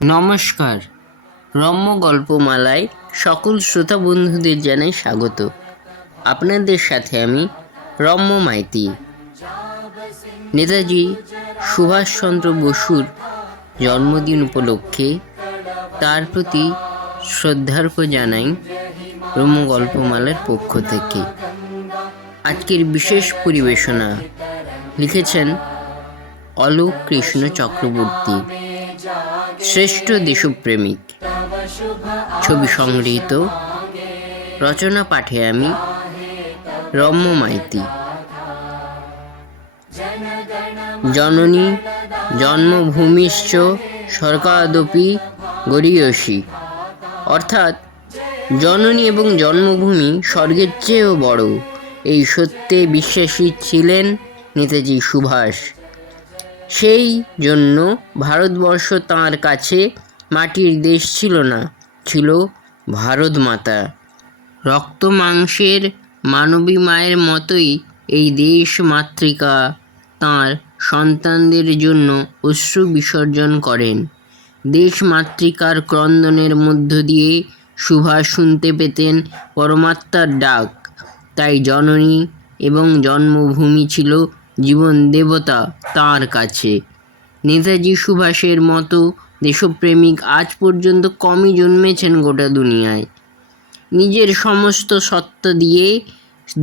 নমস্কার। রম্য গল্পমালায় সকল শ্রোতা বন্ধুদের জানাই স্বাগত। আপনাদের সাথে আমি রম্য মাইতি। নেতাজি সুভাষচন্দ্র বসুর জন্মদিন উপলক্ষে তার প্রতি শ্রদ্ধার্ঘ জানাই রম্য গল্পমালার পক্ষ থেকে। আজকের বিশেষ পরিবেশনা লিখেছেন অলোক কৃষ্ণ চক্রবর্তী, শ্রেষ্ঠ দেশপ্রেমিক। ছবি সংগৃহীত, রচনা পাঠে আমি রম্য মাইতি। জননী জন্মভূমিশ্চ স্বর্গাদপি গরীয়সী, অর্থাৎ জননী এবং জন্মভূমি স্বর্গের চেয়েও বড়, এই সত্যে বিশ্বাসী ছিলেন নেতাজি সুভাষ। সেই জন্য ভারতবর্ষ তাঁর কাছে মাটির দেশ ছিল না, ছিল ভারত মাতা। রক্ত মাংসের মানবী মায়ের মতোই এই দেশ মাতৃকা তাঁর সন্তানদের জন্য অশ্রু বিসর্জন করেন। দেশ মাতৃকার ক্রন্দনের মধ্য দিয়ে সুভাষ শুনতে পেতেন পরমাত্মার ডাক। তাই জননী এবং জন্মভূমি ছিল জীবন দেবতা তাঁর কাছে। নেতাজি সুভাষের মতো দেশপ্রেমিক আজ পর্যন্ত কমই জন্মেছেন গোটা দুনিয়ায়। নিজের সমস্ত সত্তা দিয়ে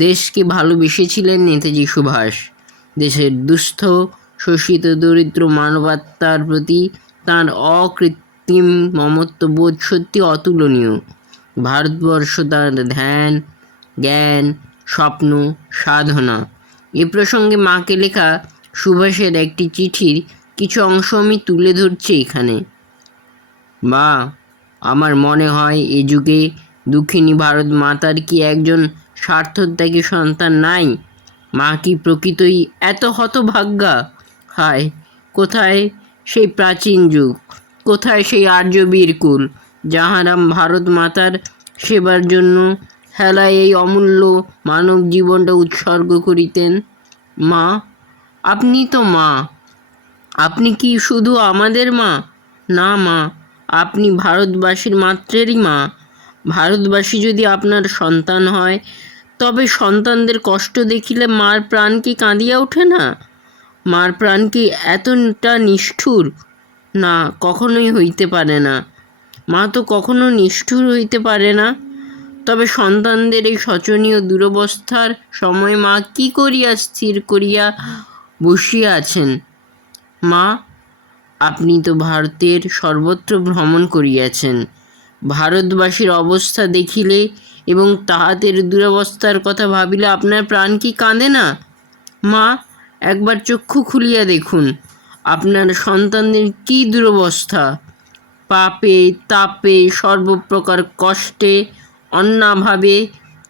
দেশকে ভালোবেসেছিলেন নেতাজি সুভাষ। দেশের দুস্থ শোষিত দরিদ্র মানবাত্মার প্রতি তাঁর অকৃত্রিম মমত্ববোধ সত্যি অতুলনীয়। ভারতবর্ষ তাঁর ধ্যান, জ্ঞান, স্বপ্ন, সাধনা। এ প্রসঙ্গে মাকে লেখা সুভাষের একটি চিঠির কিছু অংশ আমি তুলে ধরছি এখানে। মা, আমার মনে হয় এ যুগে দুঃখিনী ভারত মাতার কি একজন স্বার্থত্যাগী সন্তান নাই? মা কি প্রকৃতই এত হতভাগ্যা? হায়, কোথায় সেই প্রাচীন যুগ, কোথায় সেই আর্য বীরকুল, যাহারা ভারত মাতার সেবার জন্য হেলায় এই অমূল্য মানব জীবনটা উৎসর্গ করিতেন? মা, আপনি তো মা। আপনি কি শুধু আমাদের মা? না মা, আপনি ভারতবাসীর মাত্রেরই মা। ভারতবাসী যদি আপনার সন্তান হয়, তবে সন্তানদের কষ্ট দেখিলে মার প্রাণ কি কাঁদিয়া ওঠে না? মার প্রাণ কি এতটা নিষ্ঠুর? না, কখনোই হইতে পারে না। মা তো কখনো নিষ্ঠুর হইতে পারে না। তবে সন্তানদের এই শোচনীয় দুরবস্থার সময় মা কি করিয়া স্থির করিয়া বসিয়া আছেন? মা, আপনি তো ভারতের সর্বত্র ভ্রমণ করিয়াছেন। ভারতবাসীর অবস্থা দেখিলে এবং তাহাদের দুরবস্থার কথা ভাবিলে আপনার প্রাণ কি কাঁদে না? মা, একবার চক্ষু খুলিয়া দেখুন, আপনার সন্তানদের কী দুরবস্থা। পাপে তাপে, সর্বপ্রকার কষ্টে, অন্যাভাবে,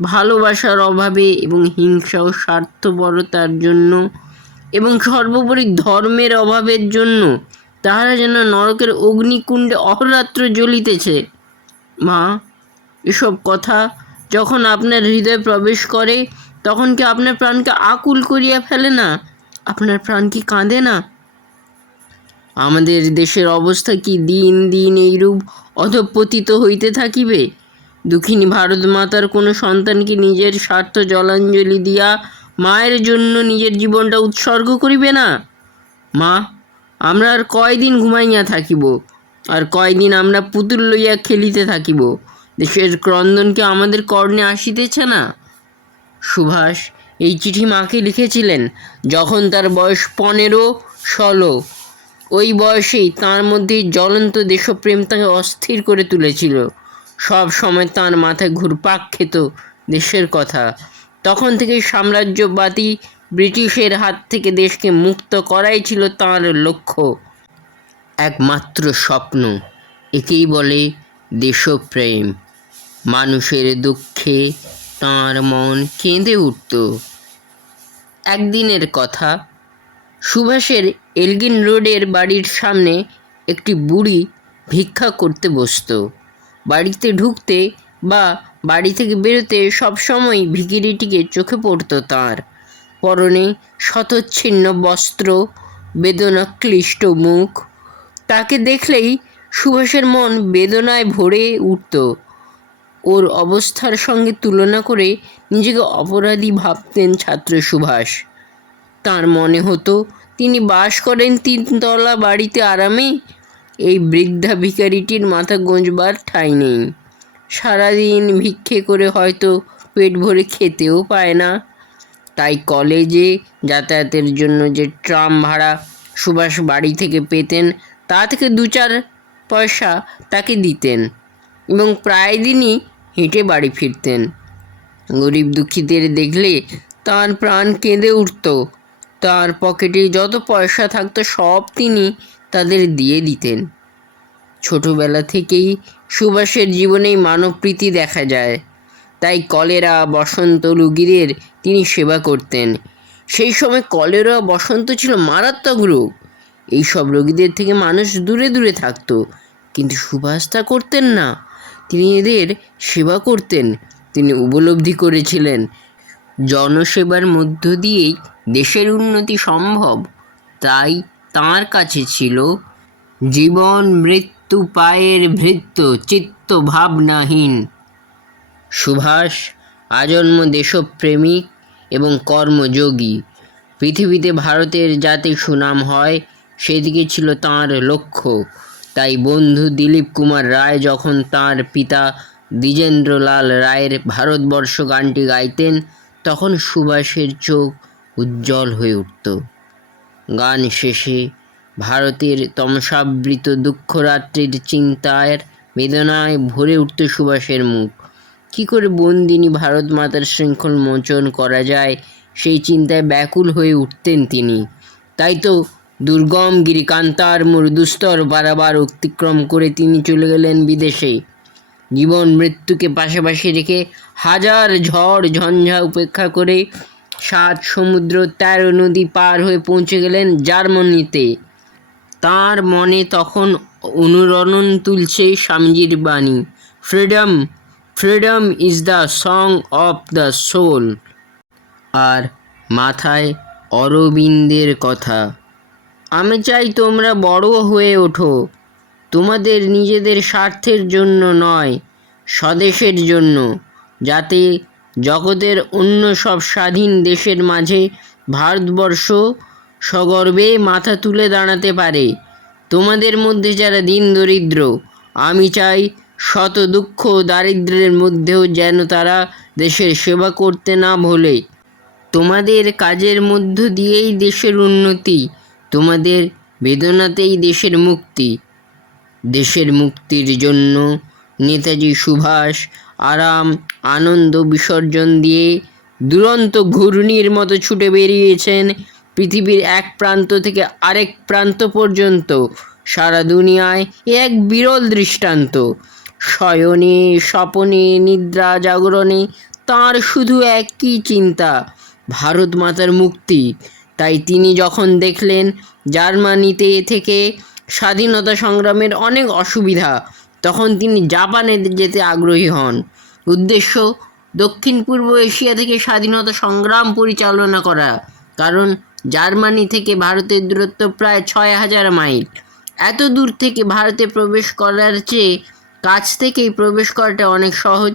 ভালোবাসার অভাবে এবং হিংসা ও স্বার্থপরতার জন্য এবং সর্বোপরি ধর্মের অভাবের জন্য তাহারা যেন নরকের অগ্নিকুণ্ডে অহরাত্র জ্বলিতেছে। মা, এসব কথা যখন আপনার হৃদয়ে প্রবেশ করে, তখন কি আপনার প্রাণকে আকুল করিয়া ফেলে না? আপনার প্রাণ কি কাঁদে না? আমাদের দেশের অবস্থা কি দিন দিন এইরূপ অধঃপতিত হইতে থাকিবে? দুঃখিনী ভারত মাতার কোনো সন্তান কি নিজের স্বার্থ জলাঞ্জলি দিয়া মায়ের জন্য নিজের জীবনটা উৎসর্গ করিবে না? মা, আমরা আর কয়দিন ঘুমাইয়া থাকিব? আর কয়দিন আমরা পুতুল লইয়া খেলিতে থাকিব? দেশের ক্রন্দন কি আমাদের কর্ণে আসিতেছে না? সুভাষ এই চিঠি মাকে লিখেছিলেন যখন তার বয়স 15-16। ওই বয়সেই তাঁর মধ্যে জ্বলন্ত দেশপ্রেম তাকে অস্থির করে তুলেছিল। সব সময় তাঁর মাথায় ঘুরপাক খেত দেশের কথা। তখন থেকেই সাম্রাজ্যবাদী ব্রিটিশের হাত থেকে দেশকে মুক্ত করাই ছিল তাঁর লক্ষ্য, একমাত্র স্বপ্ন। একেই বলে দেশপ্রেম। মানুষের দুঃখে তাঁর মন কেঁদে উঠত। একদিনের কথা, সুভাষের এলগিন রোডের বাড়ির সামনে একটি বুড়ি ভিক্ষা করতে বসত। বাড়িতে ঢুকতে বা বাড়ি থেকে বেরোতে সবসময় ভিখিরিটিকে চোখে পড়ত তাঁর। পরনে শতচ্ছিন্ন বস্ত্র, বেদনাক্লিষ্ট মুখ। তাকে দেখলেই সুভাষের মন বেদনায় ভরে উঠত। ওর অবস্থার সঙ্গে তুলনা করে নিজেকে অপরাধী ভাবতেন ছাত্র সুভাষ। তার মনে হতো তিনি বাস করেন 3 তলা বাড়িতে আরামে, এই বৃদ্ধা ভিখারিটির মাথা গোঁজবার ঠাঁই নেই। সারাদিন ভিক্ষে করে হয়তো পেট ভরে খেতেও পায় না। তাই কলেজে যাতায়াতের জন্য যে ট্রাম ভাড়া সুভাষ বাড়ি থেকে পেতেন তা থেকে 2-4 পয়সা তাকে দিতেন এবং প্রায় দিনই হেঁটে বাড়ি ফিরতেন। গরিব দুঃখীদের দেখলে তার প্রাণ কেঁদে উঠত। তার পকেটে যত পয়সা থাকতো সব তিনি তাদের দিয়ে দিতেন। ছোটবেলা থেকেই সুভাষের জীবনেই মানবপ্রীতি দেখা যায়। তাই কলেরা বসন্ত রোগীদের তিনি সেবা করতেন। সেই সময় কলেরা বসন্ত ছিল মারাত্মক রোগ। এইসব রোগীদের থেকে মানুষ দূরে দূরে থাকতো, কিন্তু সুভাষ তা করতেন না। তিনি এদের সেবা করতেন। তিনি উপলব্ধি করেছিলেন জনসেবার মধ্য দিয়েই দেশের উন্নতি সম্ভব। তাই তাঁর কাছে ছিল জীবন মৃত্যু পায়ের ভৃত্য চিত্ত ভাবনাহীন। সুভাষ আজন্ম দেশপ্রেমিক এবং কর্মযোগী। পৃথিবীতে ভারতের যাতে সুনাম হয় সেদিকে ছিল তাঁর লক্ষ্য। তাই বন্ধু দিলীপ কুমার রায় যখন তাঁর পিতা দ্বিজেন্দ্রলাল রায়ের ভারতবর্ষ গানটি গাইতেন তখন সুভাষের চোখ উজ্জ্বল হয়ে উঠত। গান শেষে ভারতের তমসাবৃত দুঃখরাত্রির চিন্তার বেদনায় ভরে উঠত সুভাষের মুখ। কী করে বন্দিনী ভারত মাতার শৃঙ্খল মোচন করা যায় সেই চিন্তায় ব্যাকুল হয়ে উঠতেন তিনি। তাই তো দুর্গম গিরিকান্তার মরুদুস্তর বারবার অতিক্রম করে তিনি চলে গেলেন বিদেশে। জীবন মৃত্যুকে পাশাপাশি রেখে হাজার ঝড় ঝঞ্ঝা উপেক্ষা করে 7 সমুদ্র 13 নদী পার হয়ে পৌঁছে গেলেন জার্মানিতে। তাঁর মনে তখন অনুরণন তুলছে স্বামীজির বাণী, freedom, freedom is the song of the soul. আর মাথায় অরবিন্দের কথা, আমি চাই তোমরা বড় হয়ে ওঠো, তোমাদের নিজেদের স্বার্থের জন্য নয়, স্বদেশের জন্য, যাতে জগতের অন্য সব স্বাধীন দেশের মাঝে ভারতবর্ষ সগর্বে মাথা তুলে দাঁড়াতে পারে। তোমাদের মধ্যে যারা দিন দরিদ্র, আমি চাই শত দুঃখ দারিদ্র্যের মধ্যেও যেন তারা দেশের সেবা করতে না ভোলে। তোমাদের কাজের মধ্য দিয়েই দেশের উন্নতি, তোমাদের বেদনাতেই দেশের মুক্তি। দেশের মুক্তির জন্য নেতাজি সুভাষ আরাম আনন্দ বিসর্জন দিয়ে দুরন্ত ঘূর্ণির মতো ছুটে বেরিয়েছেন পৃথিবীর এক প্রান্ত থেকে আরেক প্রান্ত পর্যন্ত। সারা দুনিয়ায় এক বিরল দৃষ্টান্ত। শয়নে স্বপনে নিদ্রা জাগরণে তাঁর শুধু একই চিন্তা, ভারত মাতার মুক্তি। তাই তিনি যখন দেখলেন জার্মানিতে থেকে স্বাধীনতা সংগ্রামের অনেক অসুবিধা, তখন তিনি জাপানে যেতে আগ্রহী হন। উদ্দেশ্য দক্ষিণ পূর্ব এশিয়া থেকে স্বাধীনতা সংগ্রাম পরিচালনা করা, কারণ জার্মানি থেকে ভারতের দূরত্ব প্রায় 6000 মাইল। এত দূর থেকে ভারতে প্রবেশ করার চেয়ে কাছ থেকেই প্রবেশ করাটা অনেক সহজ।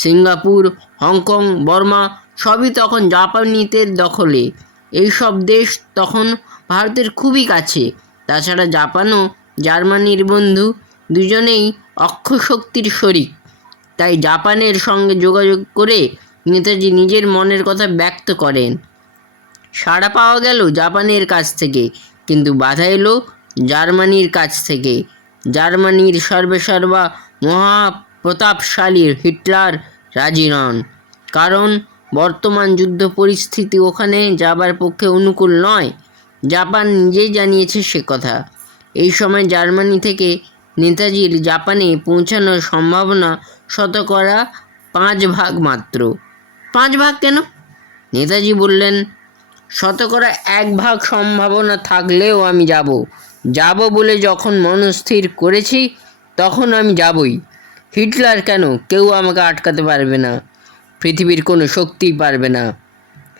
সিঙ্গাপুর, হংকং, বর্মা সবই তখন জাপানিদের দখলে। এই সব দেশ তখন ভারতের খুবই কাছে। তাছাড়া জাপানও জার্মানির বন্ধু, দুজনেই অক্ষশক্তির শরিক। তাই জাপানের সঙ্গে যোগাযোগ করে নেতাজি নিজের মনের কথা ব্যক্ত করেন। সাড়া পাওয়া গেল জাপানের কাছ থেকে, কিন্তু বাধা এলো জার্মানির কাছ থেকে। জার্মানির সর্বেসর্বা মহাপ্রতাপশালী হিটলার রাজি নন, কারণ বর্তমান যুদ্ধ পরিস্থিতি ওখানে যাবার পক্ষে অনুকূল নয়। জাপান নিজেই জানিয়েছে সে কথা। এই সময় জার্মানি থেকে নেতাজির জাপানে পৌঁছানোর সম্ভাবনা 5% মাত্র। 5 কেন? নেতাজি বললেন, 1% সম্ভাবনা থাকলেও আমি যাব বলে যখন মনস্থির করেছি তখন আমি যাবই। হিটলার কেন, কেউ আমাকে আটকাতে পারবে না, পৃথিবীর কোনো শক্তিই পারবে না।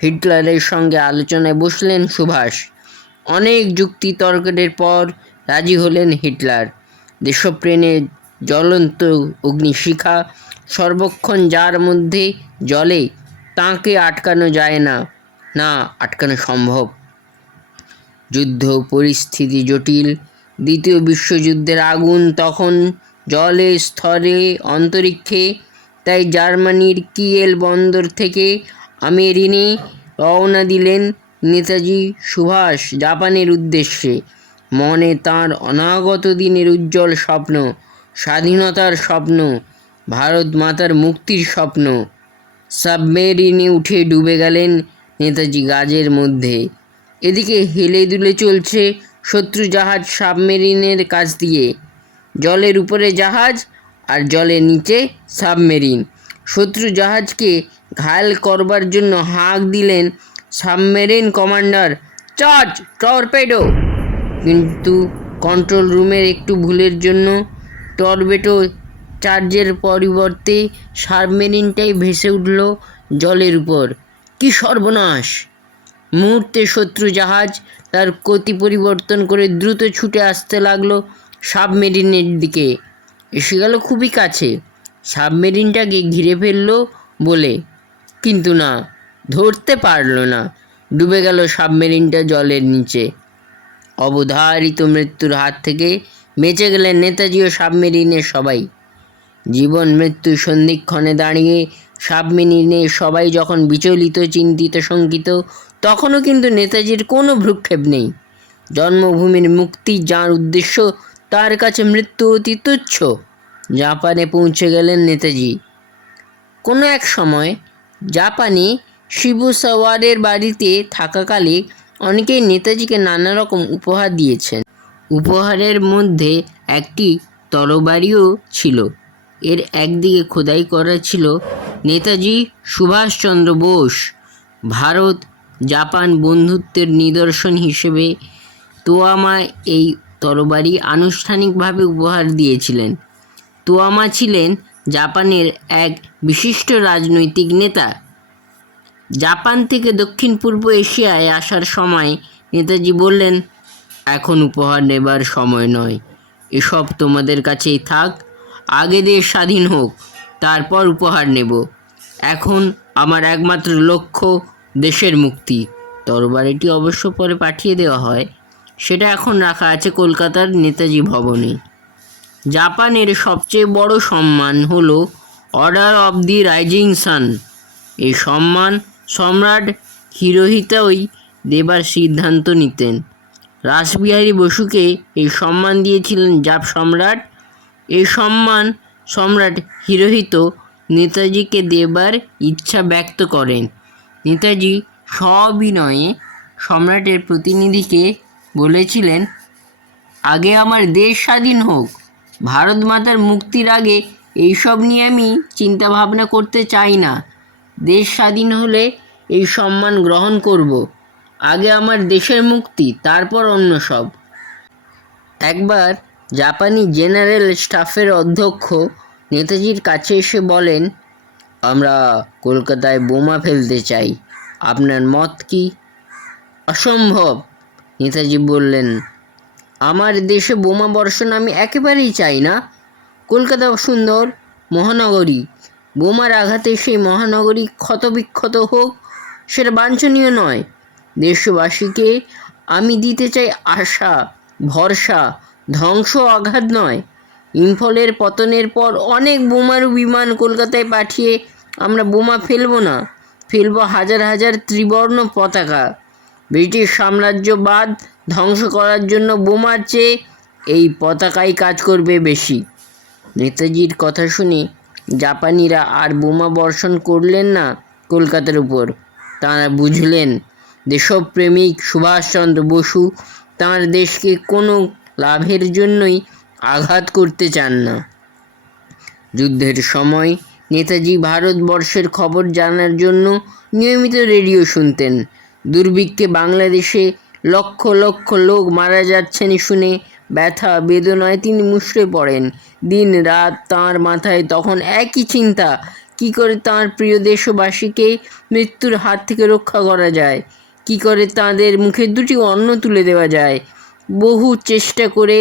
হিটলারের সঙ্গে আলোচনায় বসলেন সুভাষ। অনেক যুক্তি তর্কের পর রাজি হলেন হিটলার। দেশপ্রেমের জ্বলন্ত অগ্নিশিখা, সর্বক্ষণ যার মধ্যে জ্বলে, তাঁকে আটকানো যায় না, না আটকানো সম্ভব। যুদ্ধ পরিস্থিতি জটিল। দ্বিতীয় বিশ্বযুদ্ধের আগুন তখন জলে, স্থলে, অন্তরিক্ষে। তাই জার্মানির কিয়েল বন্দর থেকে আমেরিনে রওনা দিলেন নেতাজি সুভাষ জাপানের উদ্দেশ্যে। মনে তাঁর অনাগত দিনের উজ্জ্বল স্বপ্ন, স্বাধীনতার স্বপ্ন, ভারত মাতার মুক্তির স্বপ্ন। সাবমেরিনে উঠে ডুবে গেলেন নেতাজি গাজের মধ্যে। এদিকে হেলে দুলে চলছে শত্রু জাহাজ সাবমেরিনের কাছ দিয়ে। জলের উপরে জাহাজ আর জলের নিচে সাবমেরিন। শত্রু জাহাজকে ঘায়েল করবার জন্য হাঁক দিলেন সাবমেরিন কমান্ডার, চার্জ টর্পেডো। কিন্তু কন্ট্রোল রুমের একটু ভুলের জন্য টর্পেডো চার্জের পরিবর্তে সাবমেরিনটাই ভেসে উঠল জলের উপর। কি সর্বনাশ! মুহূর্তে শত্রু জাহাজ তার গতি পরিবর্তন করে দ্রুত ছুটে আসতে লাগলো সাবমেরিনের দিকে। এসে গেল খুবই কাছে, সাবমেরিনটাকে ঘিরে ফেললো বলে। কিন্তু না, ধরতে পারল না। ডুবে গেল সাবমেরিনটা জলের নিচে। অবধারিত মৃত্যুর হাত থেকে বেঁচে গেলেন নেতাজি ও সাবমেরিনের সবাই। জীবন মৃত্যু সন্ধিক্ষণে দাঁড়িয়ে সাবমেরিনে সবাই যখন বিচলিত, চিন্তিত, শঙ্কিত, তখনও কিন্তু নেতাজির কোনো ভ্রুক্ষেপ নেই। জন্মভূমির মুক্তি যার উদ্দেশ্য, তার কাছে মৃত্যু অতি তুচ্ছ। জাপানে পৌঁছে গেলেন নেতাজি। কোনো এক সময় জাপানে শিবুসাওয়ারের বাড়িতে থাকাকালে অনেকেই নেতাজিকে নানা রকম উপহার দিয়েছেন। উপহারের মধ্যে একটি তরবারিও ছিল। এর একদিকে খোদাই করা ছিল নেতাজি সুভাষচন্দ্র বোস। ভারত জাপান বন্ধুত্বের নিদর্শন হিসেবে তোয়ামা এই তরবারি আনুষ্ঠানিকভাবে উপহার দিয়েছিলেন। তোয়ামা ছিলেন জাপানের এক বিশিষ্ট রাজনৈতিক নেতা। জাপান থেকে দক্ষিণ পূর্ব এশিয়ায় আসার সময় নেতাজি বললেন, এখন উপহার নেবার সময় নয়, এসব তোমাদের কাছেই থাক। আগে দেশ স্বাধীন হোক, তারপর উপহার নেব। এখন আমার একমাত্র লক্ষ্য দেশের মুক্তি। তরবারিটি অবশ্য পরে পাঠিয়ে দেওয়া হয়। সেটা এখন রাখা আছে কলকাতার নেতাজি ভবনে। জাপানের সবচেয়ে বড় সম্মান হলো order of the rising sun. এই সম্মান সম্রাট হিরোহিতোই দেবার সিদ্ধান্ত নিতেন। রাসবিহারী বসুকে এই সম্মান দিয়েছিলেন জাপ সম্রাট। এই সম্মান সম্রাট হিরোহিতো নেতাজিকে দেবার ইচ্ছা ব্যক্ত করেন। নেতাজি সবিনয়ে সম্রাটের প্রতিনিধিকে বলেছিলেন, আগে আমার দেশ স্বাধীন হোক, ভারত মাতার মুক্তির আগে এইসব নিয়ে আমি চিন্তা ভাবনা করতে চাই না। দেশ স্বাধীন হলে এই সম্মান গ্রহণ করব। আগে আমার দেশের মুক্তি, তারপর অন্য সব। একবার জাপানি জেনারেল স্টাফের অধ্যক্ষ নেতাজির কাছে এসে বলেন, আমরা কলকাতায় বোমা ফেলতে চাই, আপনার মত কি? অসম্ভব, নেতাজি বললেন। আমার দেশে বোমা বর্ষণ আমি একেবারেই চাই না। কলকাতা সুন্দর মহানগরী, বোমার আঘাতে সেই মহানগরী ক্ষতবিক্ষত হোক, সেটা বাঞ্ছনীয় নয়। দেশবাসীকে আমি দিতে চাই আশা, ভরসা, ধ্বংস আঘাত নয়। ইম্ফলের পতনের পর অনেক বোমারু বিমান কলকাতায় পাঠিয়ে আমরা বোমা ফেলব না, ফেলব হাজার হাজার ত্রিবর্ণ পতাকা। ব্রিটিশ সাম্রাজ্যবাদ ধ্বংস করার জন্য বোমার চেয়ে এই পতাকাই কাজ করবে বেশি। নেতাজির কথা শুনে জাপানিরা আর বোমা বর্ষণ করলেন না কলকাতার উপর। তাঁরা বুঝলেন দেশপ্রেমিক সুভাষচন্দ্র বসু তাঁর দেশকে কোনো লাভের জন্যই আঘাত করতে চান না। যুদ্ধের সময় নেতাজি ভারতবর্ষের খবর জানার জন্য নিয়মিত রেডিও শুনতেন। দুর্ভিক্ষে বাংলাদেশে লক্ষ লক্ষ লোক মারা যাচ্ছেন শুনে ব্যথা বেদনায় তিনি মুষড়ে পড়েন। দিন রাত তাঁর মাথায় তখন একই চিন্তা, কী করে তাঁর প্রিয় দেশবাসীকে মৃত্যুর হাত থেকে রক্ষা করা যায়, কী করে তাঁদের মুখে দুটি অন্ন তুলে দেওয়া যায়। বহু চেষ্টা করে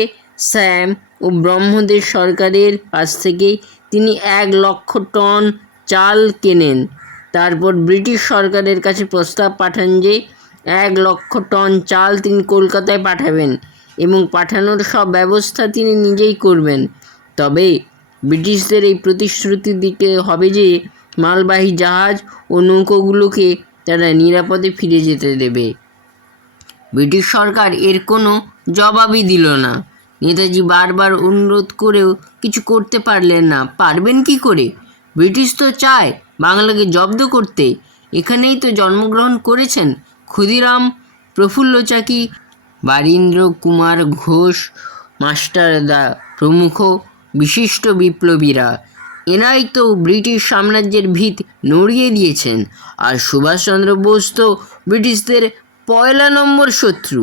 স্যাম ও ব্রহ্মদেশ সরকারের কাছ থেকে তিনি 1,00,000 টন চাল কেনেন। তারপর ব্রিটিশ সরকারের কাছে প্রস্তাব পাঠান যে 1,00,000 টন চাল তিনি কলকাতায় পাঠাবেন এবং পাঠানোর সব ব্যবস্থা তিনি নিজেই করবেন। তবে ব্রিটিশদের এই প্রতিশ্রুতি দিতে হবে যে মালবাহী জাহাজ ও নৌকোগুলোকে তারা নিরাপদে ফিরে যেতে দেবে। ব্রিটিশ সরকার এর কোনো জবাবই দিল না। নেতাজি বারবার অনুরোধ করেও কিছু করতে পারলেন না। পারবেন কি করে? ব্রিটিশ তো চায় বাংলাকে জব্দ করতে। এখানেই তো জন্মগ্রহণ করেছেন ক্ষুদিরাম, প্রফুল্ল চাকি, বারীন্দ্র কুমার ঘোষ, মাস্টারদা প্রমুখ বিশিষ্ট বিপ্লবীরা। এরাই তো ব্রিটিশ সাম্রাজ্যের ভিত নড়িয়ে দিয়েছেন। আর সুভাষচন্দ্র বোস তো ব্রিটিশদের পয়লা নম্বর শত্রু।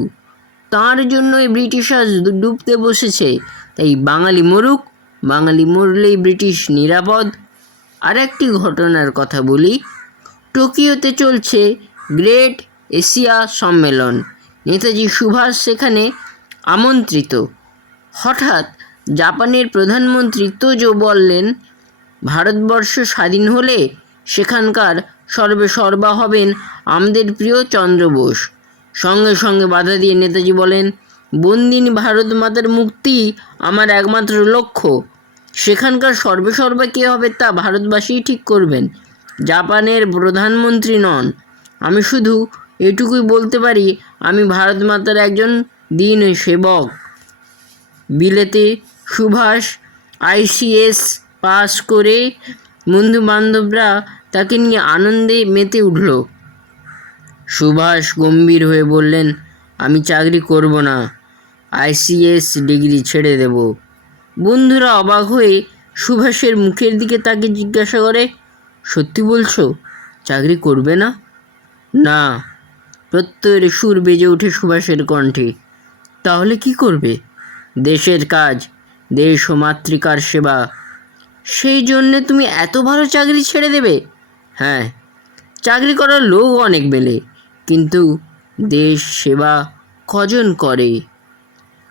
তাঁর জন্যই ব্রিটিশ আজ ডুবতে বসেছে। তাই বাঙালি মরুক, বাঙালি মরলেই ব্রিটিশ নিরাপদ। আর একটি ঘটনার কথা বলি। টোকিওতে চলছে গ্রেট এশিয়া সম্মেলন। নেতাজি সুভাষ সেখানে আমন্ত্রিত। হঠাৎ জাপানের প্রধানমন্ত্রী তোজো বললেন, ভারতবর্ষ স্বাধীন হলে সেখানকার সর্বেসর্বা হবেন আমাদের প্রিয় চন্দ্র বোস। সঙ্গে সঙ্গে বাধা দিয়ে নেতাজি বলেন, বন্দিনী ভারত মাতার মুক্তি আমার একমাত্র লক্ষ্য। সেখানকার সর্বেসর্বা কে হবে তা ভারতবাসীই ঠিক করবেন, জাপানের প্রধানমন্ত্রী নন। আমি শুধু এটুকুই বলতে পারি, আমি ভারত মাতার একজন দীন সেবক। বিলেতে সুভাষ ICS পাস করে বন্ধুবান্ধবরা তাকে নিয়ে আনন্দে মেতে উঠল। সুভাষ গম্ভীর হয়ে বললেন, আমি চাকরি করব না, ICS ডিগ্রি ছেড়ে দেব। বন্ধুরা অবাক হয়ে সুভাষের মুখের দিকে তাকে জিজ্ঞাসা করে, সত্যি বলছো চাকরি করবে না? না, প্রত্যয়ের সুর বেজে ওঠে সুভাষের কণ্ঠে। তাহলে কি করবে? দেশের কাজ, দেশ ও মাতৃকার সেবা। সেই জন্যে তুমি এত ভালো চাকরি ছেড়ে দেবে? হ্যাঁ, চাকরি করার লোক অনেক মেলে, কিন্তু দেশ সেবা কজন করে?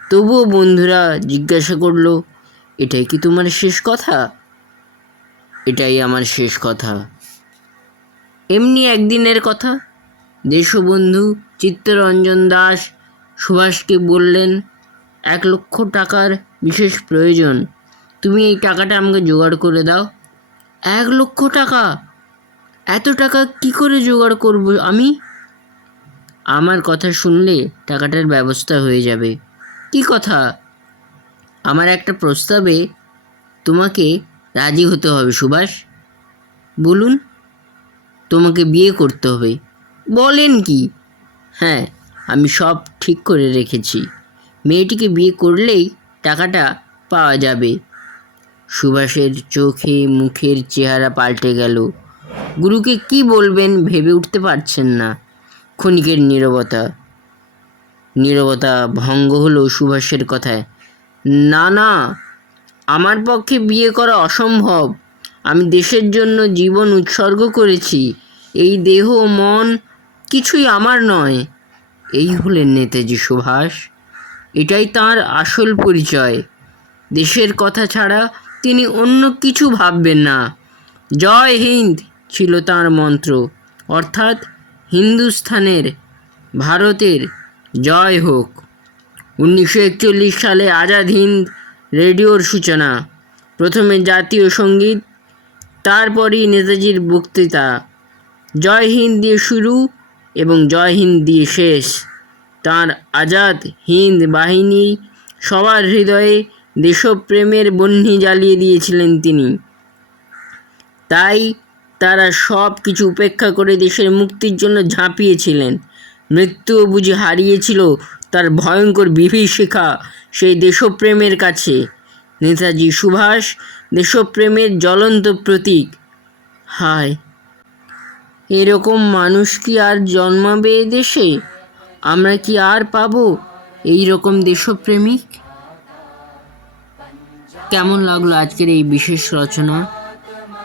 তবুও বন্ধুরা জিজ্ঞাসা করলো, এটাই কি তোমার শেষ কথা? এটাই আমার শেষ কথা। এমনি একদিনের কথা। দেশবন্ধু চিত্তরঞ্জন দাস সুভাষকে বললেন, 1,00,000 টাকার বিশেষ প্রয়োজন, তুমি এই টাকাটা আমাকে জোগাড় করে দাও। 1,00,000 টাকা? এত টাকা কি করে জোগাড় করব আমি? আমার কথা শুনলে টাকাটার ব্যবস্থা হয়ে যাবে। কি কথা? আমার একটা প্রস্তাবে তোমাকে রাজি হতে হবে সুভাষ। বলুন। তোমাকে বিয়ে করতে হবে। বলেন কি? হ্যাঁ, আমি সব ঠিক করে রেখেছি। মেয়েটিকে বিয়ে করলেই টাকাটা পাওয়া যাবে। সুভাষের চোখে মুখের চেহারা পাল্টে গেল। গুরুকে কি বলবেন ভেবে উঠতে পারছেন না। ক্ষণিকের নীরবতা ভঙ্গ হলো সুভাষের কথায়। না না, আমার পক্ষে বিয়ে করা অসম্ভব। আমি দেশের জন্য জীবন উৎসর্গ করেছি। এই দেহ মন কিছুই আমার নয়। এই হলেন নেতাজি সুভাষ। এটাই তাঁর আসল পরিচয়। দেশের কথা ছাড়া তিনি অন্য কিছু ভাববেন না। জয় হিন্দ ছিল তাঁর মন্ত্র, অর্থাৎ হিন্দুস্থানের, ভারতের জয় হোক। 1941 সালে আজাদ হিন্দ রেডিওর সূচনা। প্রথমে জাতীয় সঙ্গীত, তারপরই নেতাজির বক্তৃতা। জয় হিন্দ দিয়ে শুরু এবং জয় হিন্দ দিয়ে শেষ। তাঁর আজাদ হিন্দ বাহিনী সবার হৃদয়ে দেশপ্রেমের বহ্নি জ্বালিয়ে দিয়েছিলেন তিনি। তাই তারা সব কিছু উপেক্ষা করে দেশের মুক্তির জন্য ঝাঁপিয়েছিলেন। মৃত্যুও বুঝি হারিয়েছিল তার ভয়ঙ্কর বিভীষিকা সেই দেশপ্রেমের কাছে। নেতাজি সুভাষ দেশপ্রেমের জ্বলন্ত প্রতীক। হায়, এরকম মানুষ কি আর জন্মাবে এ দেশে? আমরা কি আর পাবো এই রকম দেশপ্রেমিক? কেমন লাগলো আজকের এই বিশেষ রচনা?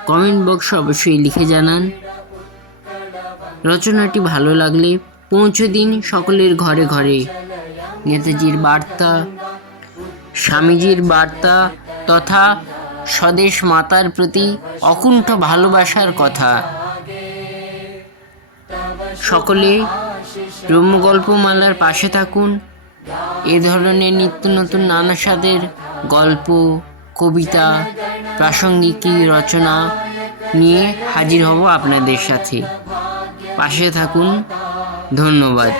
কমেন্ট বক্সে অবশ্যই লিখে জানান। রচনাটি ভালো লাগলে পৌঁছে দিন সকলের ঘরে ঘরে। নেতাজির বার্তা স্বামীজির বার্তা তথা স্বদেশ মাতার প্রতি অকুণ্ঠ ভালোবাসার কথা। সকলে ব্রহ্মগল্পমালার পাশে থাকুন। এ ধরনের নিত্য নতুন নানা স্বাদের গল্প, কবিতা, প্রাসঙ্গিক রচনা নিয়ে হাজির হব আপনাদের সাথে। পাশে থাকুন। ধন্যবাদ।